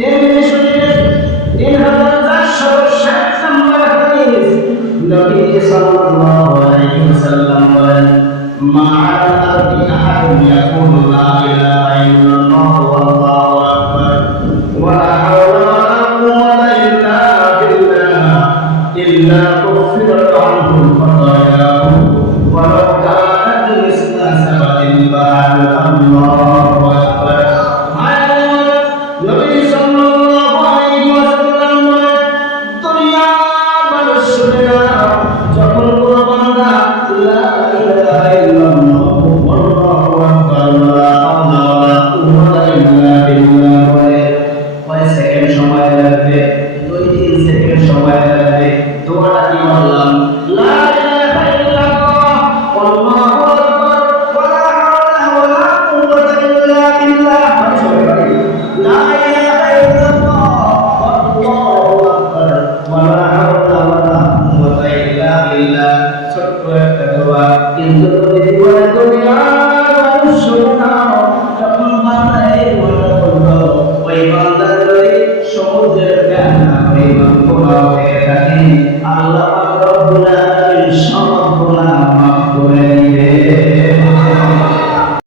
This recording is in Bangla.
তিরমিজি শরীফের 3460 নম্বর হাদিস নবী সাল্লাল্লাহু আলাইহি ওয়াসাল্লাম বলেন মা আলা আরদি আহাদুন ইয়াকুলু লা ইলাহা ইল্লাল্লাহ ওয়াল্লাহু আকবার ওয়া লা হাওলা ওয়া লা কুওয়াতা ইল্লা বিল্লাহ ইল্লা কুফিরাত আনহু খাতায়াহু ওয়া লাউ কানাত মিসলা সাবাতিল বাহর আল্লাহু আকবার। নবী সাল্লাল্লাহু আলাইহি ওয়াসাল্লাম বলেন দুনিয়ার মানুষেরা যখন কোন বান্দা লা ইলাহা ইল্লাল্লাহ ওয়াল্লাহু আকবার ওয়া লা হাওলা ওয়া লা কুওয়াতা ইল্লা বিল্লাহ বলে কয় সেকেন্ড সময় লাগবে? 2-3 সেকেন্ড সময় লাগবে। দোয়াটা কি বললাম? লা ইলাহা ইল্লাল্লাহ ওয়াল্লাহু আকবার ওয়া লা হাওলা ওয়া লা কুওয়াতা ইল্লা বিল্লাহ। লা ইলাহা ইল্লাল্লাহ ওয়াল্লাহু আকবার ওয়া লা হাওলা ওয়া লা কুওয়াতা ইল্লা বিল্লাহ। ছোট্ট একটা দোয়া, কিন্তু যদি বলে দুনিয়ার মানুষরা যখন বান্দা এই দোয়াটা বললো, ওই বান্দা যদি সমুদ্রের ফেনা পরিমাণ গোনা হয়ে থাকে, আল্লাহ পাক রব্বুল